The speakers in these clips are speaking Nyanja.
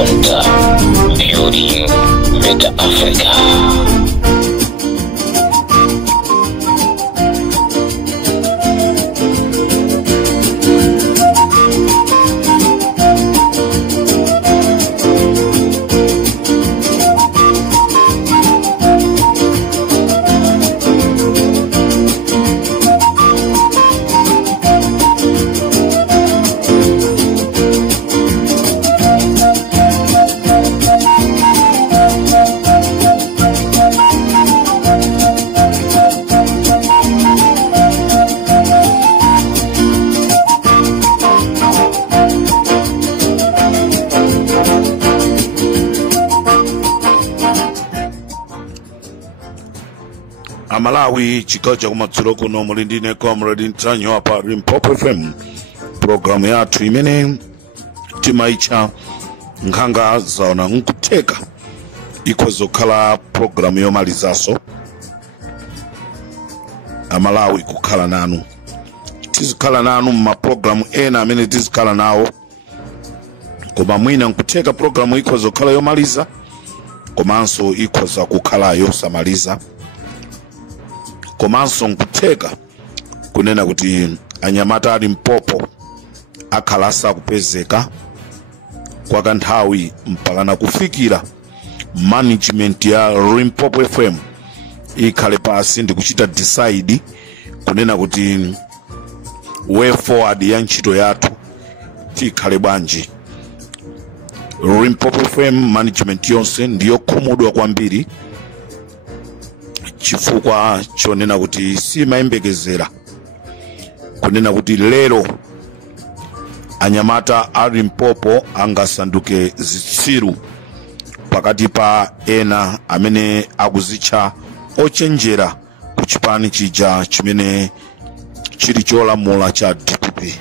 Center, building better Africa. Malawi chikocha kumatsulo kuno mulindine comrade Ntanyo hapa Limpopo FM. Programu yathu imene timaicha nkhanga zaona nkuteka ikozokhala programu yomalizaso Malawi kukhala nanu. Tizikhala nanu ma programu ena amene tizikhala nawo. Koma mwina nkuteka programu ikozokhala yomaliza komanso ikoza kukhala yosamaliza. Komanso nkuteka kunena kuti anyamata ali Limpopo akhalasa kupezeka kwa kanthawi mpaka na kufikira management ya Limpopo FM ikhale pasi ndi kuchita decide kunena kuti way forward ya ntchito yathu tikhale bwanji. Limpopo FM management yonse ndiyo khumudwa kwambiri chifukwa chonena kuti si mayembekezera kunena kuti lero anyamata a Limpopo angasanduke zitsiru pakati pa ena amene akuzitcha ochenjera ku chipani chija chimene chili cholamula cha DPP.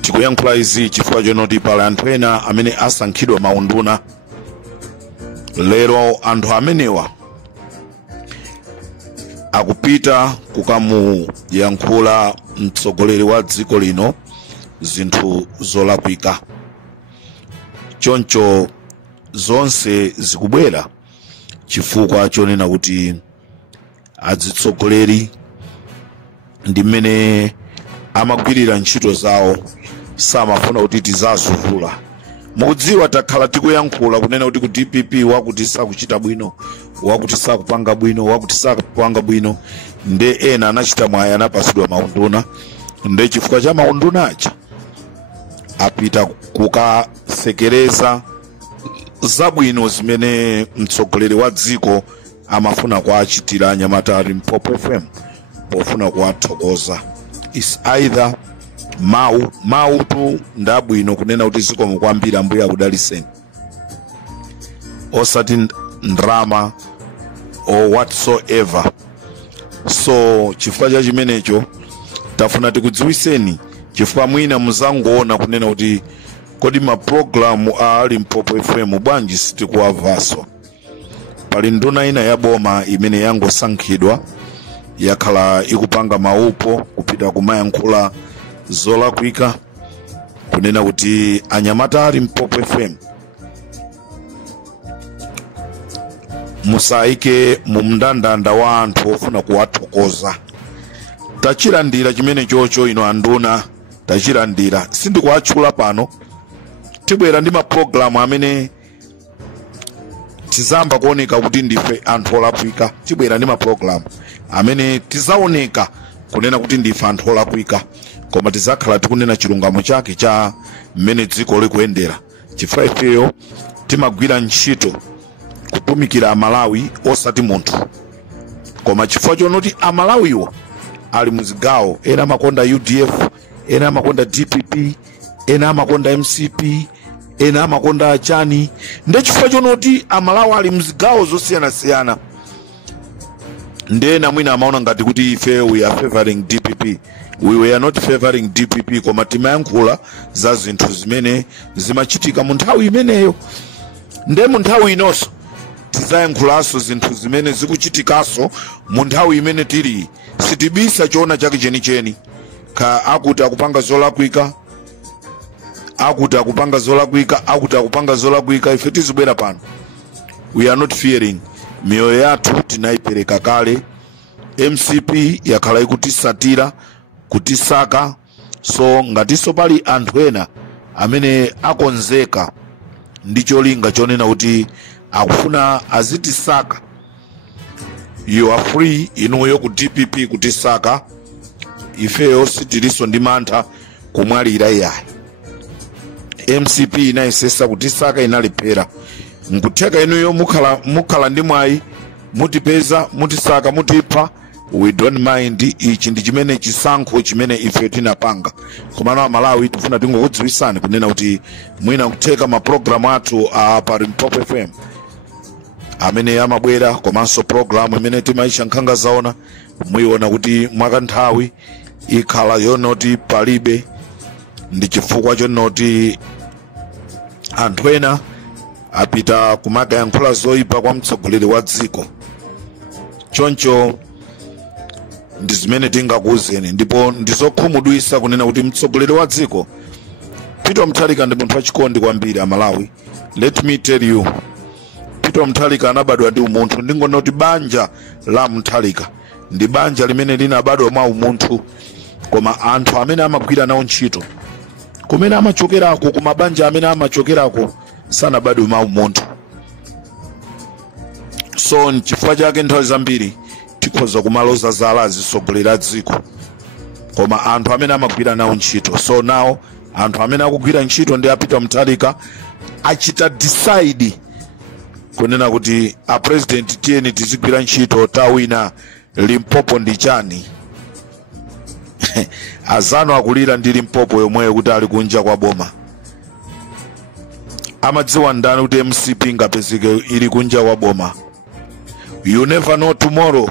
Tikuyankhula izi chifukwa chonoti pali anthu ena amene asankhidwa maunduna. Lero anthu amenewa akupita kukamuyankhula mtsogoleri wa dziko lino zinthu zolakwika. Choncho zonse zikubwera chifukwa chonena kuti adzitsogoleri ndi mmene amagwirira ntchito zawo samafuna kuti tizazuvula. Mukudziwa takhala tikuyankhula kunena kuti ku DPP wakuti sakuchita bwino, wakuti sakupanga bwino, wakuti sakupanga bwino, nde ena anachita mwayi anapasidwa maunduna. Nde chifukwa cha maunduna aja apita kukasekereza zabwino zimene mtsogoleri wa dziko amafuna kuachitira anyamata a Limpopo FM pofuna kuwathokoza. Is either mau tu ndabwino kunena kuti zikomo kwambiri ambuya kudaliseni, osati ndrama or whatsoever. So chifukwa cha chimenecho tafuna tikudziwiseni chifukwa mwina muzangoona kunena kuti kodi ma programu a Limpopo FM bwanji sitikuwavaso. Pali nduna ina ya boma imene yangosankhidwa yakhala ikupanga maupo kupita kumayankhula zolakwika kunena kuti anyamata a Limpopo FM musaike mumndandanda wa anthu ofuna kuwathokoza. Tachilandira chimene chocho ino anduna tachilandira. Sindikuwatchula pano, tibwera ndi ma programu amene tizamba kuoneka kuti ndife anthu olakwika. Tibwera ndi ma programu amene tizaoneka kunena kuti ndife anthu olakwika, koma tizakhala tikunena chilungamo chake cha mmene dziko likuyendera. Chifukwa ifeyo timagwira ntchito kutumikira Amalawi osati munthu. Koma chifukwa chonoti Amalawiwo ali muzigawo, ena amakonda UDF, ena amakonda DPP, ena amakonda MCP, ena amakonda achani. Nde chifukwa chonoti Amalawi ali muzigawo zosiyana-siyana, ndena mwina amaona ngati kuti ife we are favoring DPP. We were not favoring DPP, koma timayankhula za zinthu zimene zimachitika mu nthawi imeneyo. Nde mu nthawi inonso tizayankhulaso zinthu zimene zikuchitikaso mu nthawi imene tili. Sitibisa choona chake chenicheni ka akuti akupanga zolakwika, akuti akupanga zolakwika ife tizibwera pano. We are not fearing. Mioyo yathu tinaipereka kale. MCP yakhala ikutisatira kutisaka, so ngatiso pali anthu ena amene akonzeka ndi cholinga chonena kuti akufuna azitisaka, you are free inuyo ku DPP kutisaka. Ifeyo sitiliso ndi mantha kumwalira yayi. MCP inayesesa kutisaka inalephera. Nkutheka inuyo mukhala ndi mwayi mutipeza mutisaka mutipha, we don't mind. Ichi ndi chimene chisankho chimene ife tinapanga. Komano Malawi tifuna tingokudziwisani kunena kuti mwina kutheka maprogramu athu pa Limpopo FM amene amabwera, komanso programu imene timaisha nkhanga zaona muiona kuti mwakanthawi ikhala yonoti palibe. Ndi chifukwa chonoti anthu ena apita kumakayankhula zoyipa kwa mtsogoleri wa dziko. Choncho ndi zimene tingakuwuzeni, ndipo ndizokhumudwisa kunena kuti mtsogoleri wa dziko Peter Mutharika ndi munthu wachikondi kwambiri Malawi. Let me tell you, Peter Mutharika anabadwa ndi umunthu. Ndingonoti banja la Mutharika ndi banja limene linabadwa mwa umunthu, koma anthu amene amagwira nawo ntchito kumene amachokerako, kumabanja amene amachokerako sanabadwe mwa umunthu. So nchifukwa chake nthawi zambiri tikhoza kumaloza zala zisogolera dziko, koma anthu amene amagwira nawo ntchito. So nawo anthu amene akugwira ntchito ndi Peter Mutharika achita decide kunena kuti a president tiyeni tizigwira ntchito tawina Limpopo ndi chani. Azano akulira ndi Limpopo yomweyo kuti ali kunja kwa boma. Amadziwa ndani kuti MCP ngapezeke ili kunja kwa boma. You never know tomorrow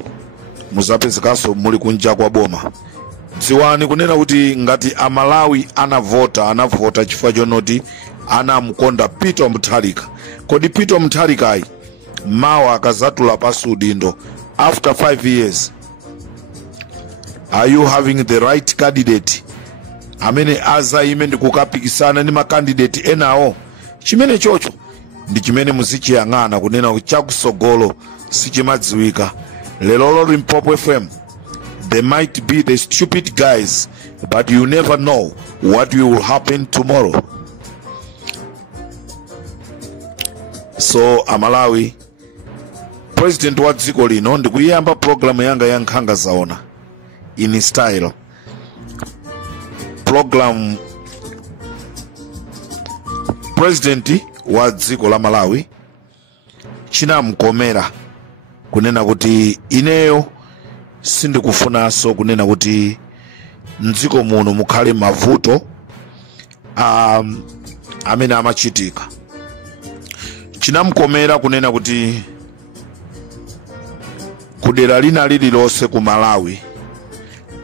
muzapezekanso muli kunja kwa boma. Dziwani kunena kuti ngati Amalawi anavota chifukwa chonoti anamukonda Peter Mutharika. Kodi Peter Mutharika mawa akazatula pasi udindo after 5 years, are you having the right candidate amene azaime ndi kukapikisana ndi makandidate enawo? Chimene chocho ndi chimene muzichiyang'ana kunena kuti chakusogolo sichimadziwika. Lelo Limpopo FM, they might be the stupid guys, but you never know what will happen tomorrow. So Amalawi, president wa dziko lino ndikuyamba programu yanga ya nkhanga zaona in style. Program president wa dziko la Malawi chinamkomera kunena kuti ineyo sindikufunanso kunena kuti mdziko muno mukhale mavuto amene amachitika. Chinamkomera kunena kuti kudera lina lililonse ku Malawi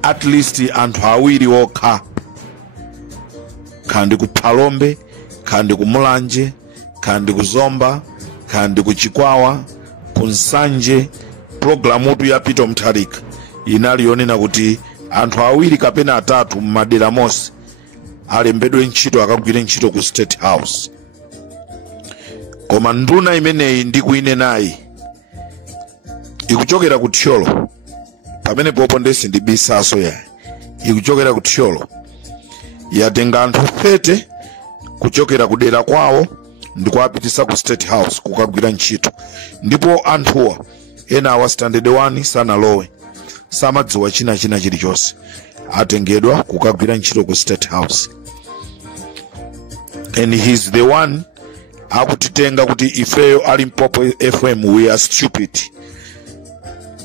at least anthu awiri okha, kandi ku Phalombe, kandi ku Mulanje, kandi ku Zomba, kandi ku Chikwawa, ku Nsanje, programu ya Peter Mutharika inali yonena kuti anthu awiri kapena atatu mmadera monse alembedwe ntchito akagwire ntchito ku State House. Koma nduna imeneyi ndikuine nayi ikuchokera ku Thyolo, pamene popo ndesi ndibisaso ya ikuchokera ku Thyolo, yatenga anthu 30 kuchokera kudera kwawo ndikuapitisa ku State House kukagwira ntchito. Ndipo anthuwa ena awa standard 1 sanalowe, samadziwa china chilichonse, atengedwa kukagwira ntchito ku State House. And he's the one akutitenga kuti ifeyo Limpopo FM we are stupid.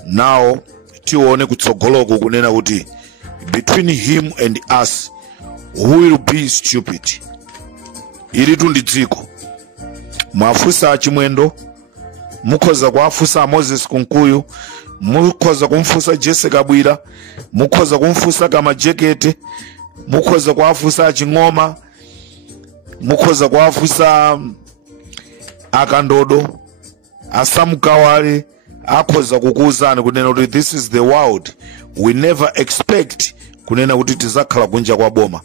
Now tione kutsogoloko kunena kuti between him and us who will be stupid. Ili tundi dziko mwafusa achimwendo, mukhoza kuafusa Moses Kunkuyu, mukhoza kumfusa Jessica Bwira, mukhoza kumfusa Kama Jekete, mukhoza kuafusa Aching'oma, mukhoza kuafusa Akandodo, Asamukawale, akhoza kukuuzani kunena kuti this is the world we never expect kunena kuti tizakhala kunja kwa boma.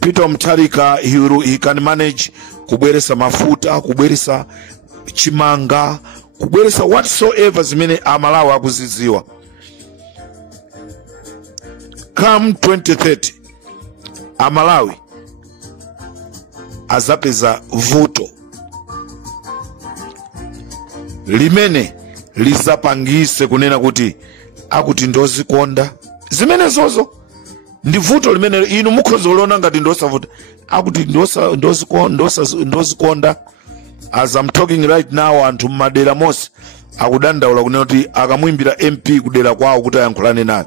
Peter Mutharika, he can manage kubweresa mafuta, kubweresa chimanga, kubweresa whatsoever zimene amalawi akuziziwa. Come 2030 amalawi azapeza vuto limene lizapangise kunena kuti akuti ndozikonda zimene zozo ndi vuto limene inu mukhoza kuona ngati ndosavuta akuti ndozikonda. As I'm talking right now, anthu mmadera mose akudandaula kunena kuti akamuimbira MP kudera kwawo kuti ayankhulane naye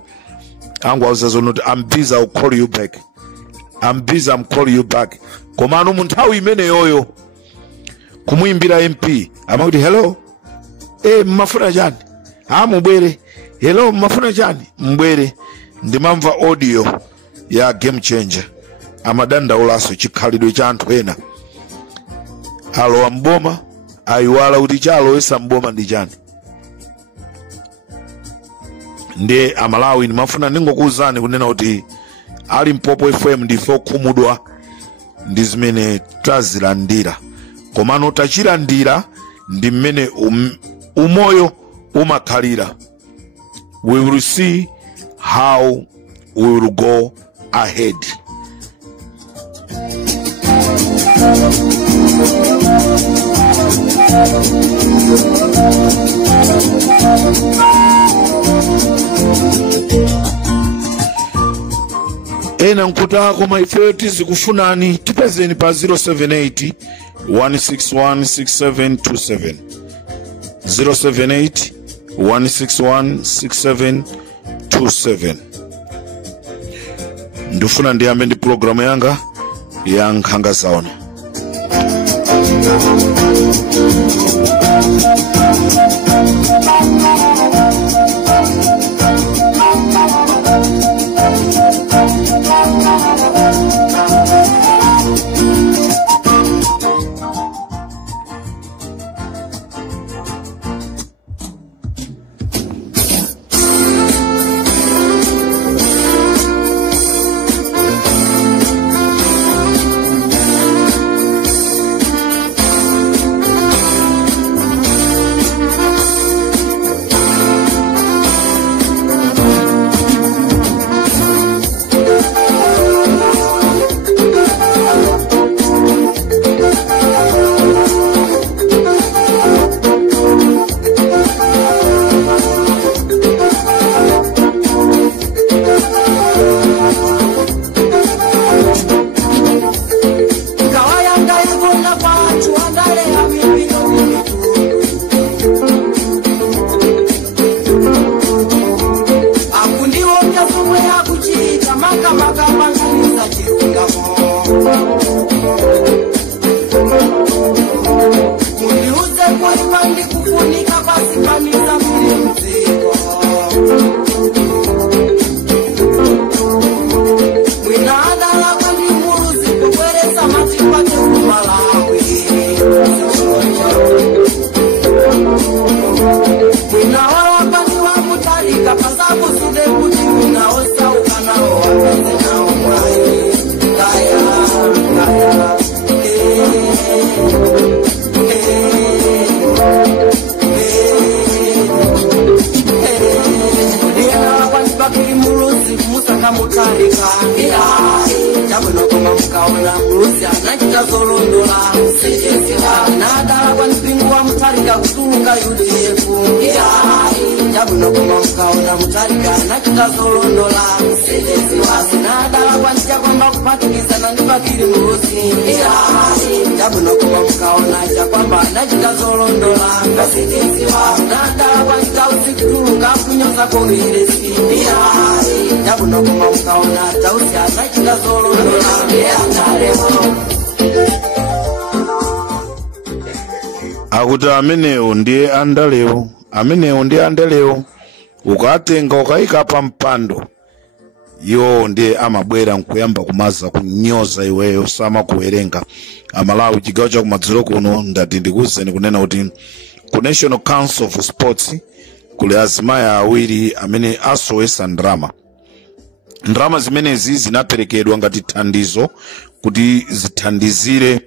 angu auzazo noti I'm busy, I'll call you back. I'm busy, I'm calling you back. Komano munthawi imene yoyo kumuimbira MP amakuti hello, mmafuna chani? Mubwere. Hello, mmafuna chani? Mbwere. Ndimamva audio ya Game Changer. Amadandaulaso chikhalidwe cha anthu ena. Alowa mboma ayiwala kuti chalowesa mboma ndi chani. Ndiye amalawi ndimafuna ndingokuwuzani kunena kuti ali Mpopo FM ndife okhumudwa ndi zimene tazilandira. Komano tachilandira ndi mmene umoyo umakhalira. We will see how we will go ahead. Ena nkuta koma ife tizikufunani tipezeni pa 078 161 6727 078 161 6727. Ndifuna ndiyambe ndi programu yanga ya Nkhanga Zaona. Akuta amenewo ndiye andalewo, amenewo ndiye andalewo, ukatenga ukaika pa mpando, yo ndiye amabwera nkuyamba kumaza kunyoza iweyo sama kuwerenga. Amalawi chigawo cha kumadzulo kuno ndati ndikuwuzeni kunena kuti ku National Council of Sports kuli azimaya awiri amene asowesa ndrama. Ndrama zimenezi zinaperekedwa ngati thandizo kuti zithandizire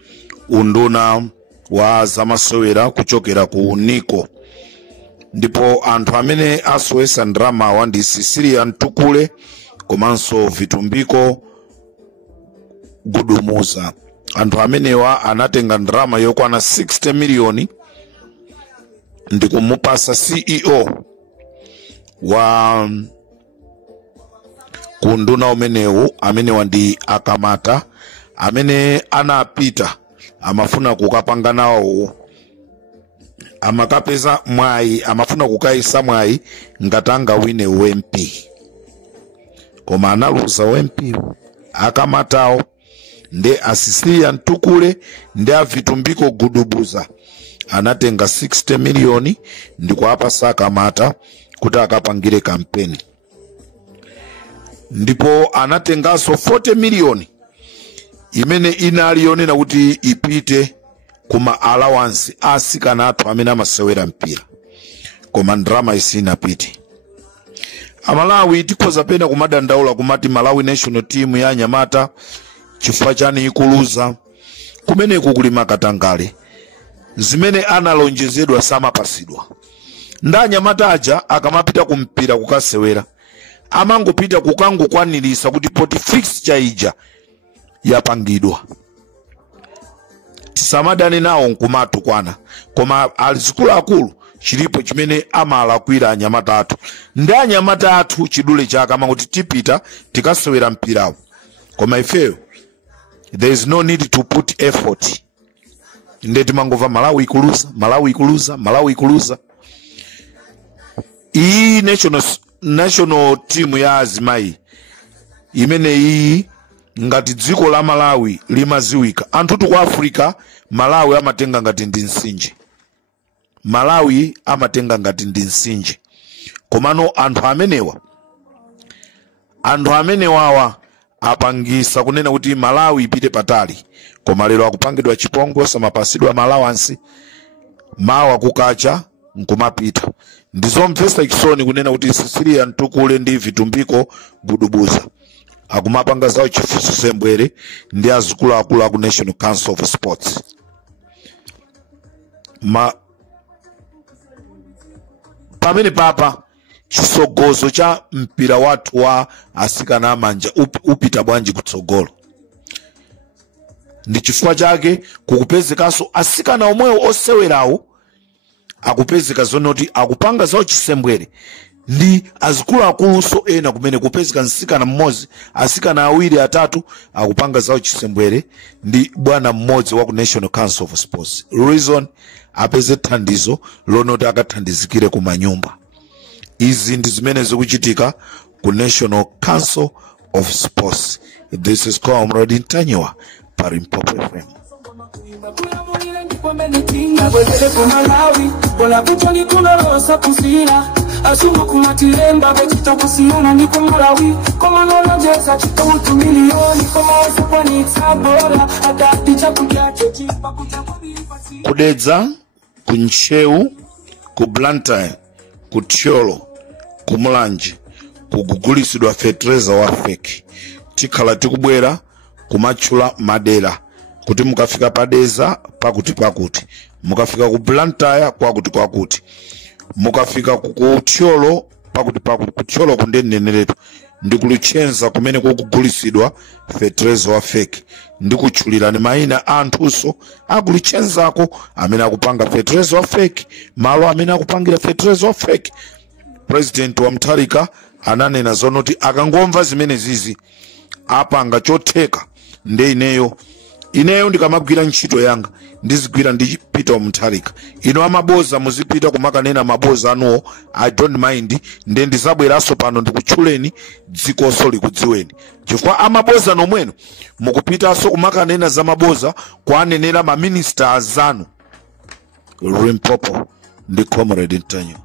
unduna wa zamasewera kuchokera ku NICO. Ndipo anthu amene asowesa ndrama wa ndi Sisilia Ntukule komanso Vitumbiko Gudumuza. Anthu amenewa anatenga ndrama yokwana 60 miliyoni ndi kumupasa CEO wa kunduna umenewu amenewa ndi Akamata amene anapita amafuna kukapanga nawo amakapeza mwayi amafuna kukaisa mwayi ngatanga wine UMP koma analuza UMP. Akamatawo ndi Sisilia Ntukule ndi Vitumbiko Gudubuza anatenga 60 miliyoni ndi kuapasa Akamata kuti akapangire kampeni. Ndipo anatengaso 40 miliyoni imene inalionena kuti ipite kuma allowance asikana athu amene amasewera mpira koma ndrama isinapite. Amalawi tikhoza pena kumadandaula kumati Malawi national team ya anyamata chifukwa chani ikuluza kumeneku kuli makatangale zimene analonjezedwa samapasidwa. Nda anyamata aja akamapita kumpira kukasewera amangopita kukangokwanirisa kuti poti fix chaija yapangidwa. Tisamadane nawo nkumatu kwana koma alizikulu akulu chilipo chimene amalakwira anyamata athu. Ndi anyamata athu chidule chaka manguti tipita tikasewera mpirawo koma ifeyo there is no need to put effort. Ndeti mangova Malawi ikuluza. Iyi national team ya azimayi imene iyi ngati dziko la Malawi limaziwika anthu tu kwa Africa. Malawi amatenga ngati ndi nsinje. Komano anthu amenewa apangisa kunena kuti Malawi ipite patali koma lero akupangidwa chipongwe samapasidwa allowance mawa kukacha nkumapita. Ndizomvesa chisoni kunena kuti Sisilia Ntukule ndi Vitumbiko Gudubuza akumapanga zawo chifusu sembwere ndi azikulu akulu aku National Council of Sports. Pamene papa chisogozo cha mpira watu wa asikana amanja upita bwanji kutsogolo. Ndi chifukwa chake kukupezekaso asikana omwewo osewerawo akupezeka zonoti akupanga zawo chisembwere ndi azikulu akuluso ena kumene kupezeka nsikana mmozi asikana awiri atatu akupanga zawo chisembwere ndi bwana mmodzi wa ku National Council of Sports. Reason apeze thandizo lonoti akathandizikire ku manyumba. Izi ndi zimene zikuchitika ku National Council of Sports. This is Comrade Ntanyiwa Parimpopo FM. Kudedza, kunchewu, ku Blantyre, ku Thyolo, ku Mulanje, kugugulisidwa fertilizer wa fake. Tikhala tikubwera kumachula madera kuti mukafika padeza pakuti mukafika ku Blantyre kwakuti mukafika ku Thyolo pakuti ku Thyolo kundeneneretu ndi kulichenza kumene kugugulisidwa fertilizer wa fake ndi kuchulirani maina anthuso akulichenzako amene akupanga fertilizer wa fake malo amene akupangira fertilizer wa fake. President wa Mutharika ananena zonoti akangomva zimene zizi apanga chotheka nde ineyo ndikamagwira ntchito yanga ndizigwira ndi Peter wa Mutharika. Ino amaboza muzipita kumakanena maboza anuwo I don't mind nde ndizabweraso pano ndikutchuleni dzikoso likudziweni chifukwa amaboza nomweno mukupitaso kumakanena za maboza kwanenera ma ministers anu. Limpopo ndi Comrade Ntanyiwa.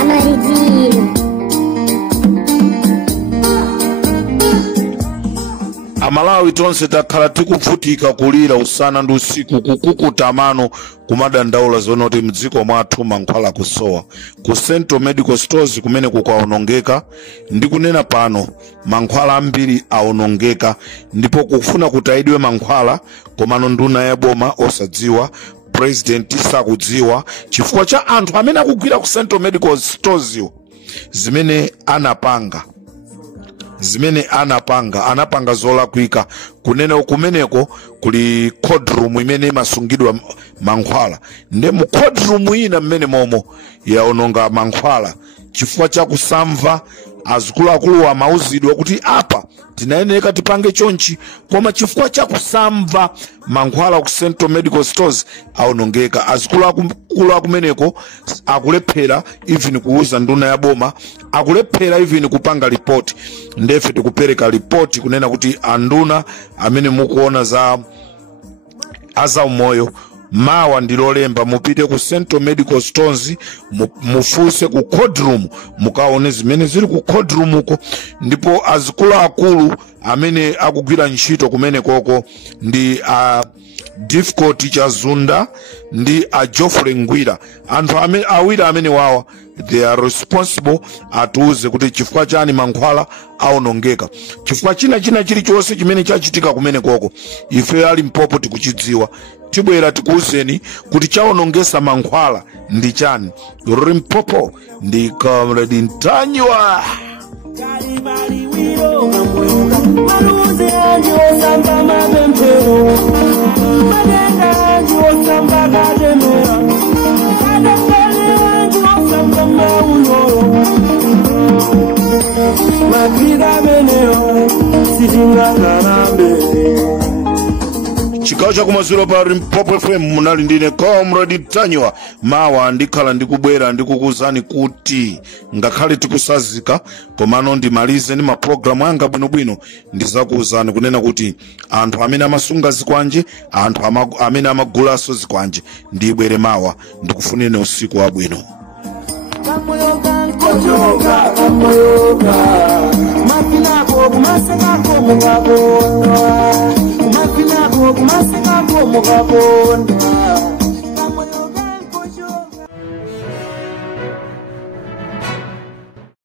Amari Amalawi tonse takhala tikuvutika kulira usana ndi usiku kukukuta mano kumadandaula zonoti mdziko mwathu mankhwala kusowa ku Central Medical Stores kumene kukaonongeka ndi kunena pano mankhwala ambiri aonongeka ndipo kufuna kutayidwe mankhwala komano nduna ya boma osadziwa president sakudziwa chifukwa cha anthu amene akugwira ku Central Medical Stores zimene anapanga zolakwika kunena kumeneko kuli code room imene masungidwa mankhwala nde mu code room ina mmene momo yaononga mankhwala chifukwa cha kusamva azikuluakulu amauzidwa kuti apa tinayeneka tipange chonchi koma chifukwa cha kusamva mankhwala ku Central Medical Stores aonongeka azikuluakulu akumeneko akulephera even kuuza nduna ya boma akulephera even kupanga report ndefe tikupereka report kunena kuti anduna amene mukuona za umoyo mawa ndilolemba mupite ku Central Medical Stores mufuse ku code room mukaone zimene zili ku code room uko ndipo azikuluakulu amene akugwira ntchito kumene koko ndi difficult Chazunda ndi Geoffrey Ngwira anthu awiri amene wawa they are responsible atuuze kuti chifukwa chani mankhwala aonongeka chifukwa china chilichonse chimene chachitika kumene koko ife ali Mpopo tikuchidziwa tibwera tikuuzeni kuti chaonongesa mankhwala ndi chani Mpopo ndi Comrade Ntanywa Chikao cha kumaziro pa Mpopo FM munali ndine Comrade Ntanywa mawa ndikhala ndikubwera ndikukuzani kuti ngakhale tikusazika komano ndimalize ndi maprogramu anga bwinobwino ndizakuuzani kunena kuti anthu amene amasunga zikwanje anthu amene amagulaso zikwanje ndibwere mawa ndikufunire usiku wabwino. Kumasi ngako mugabona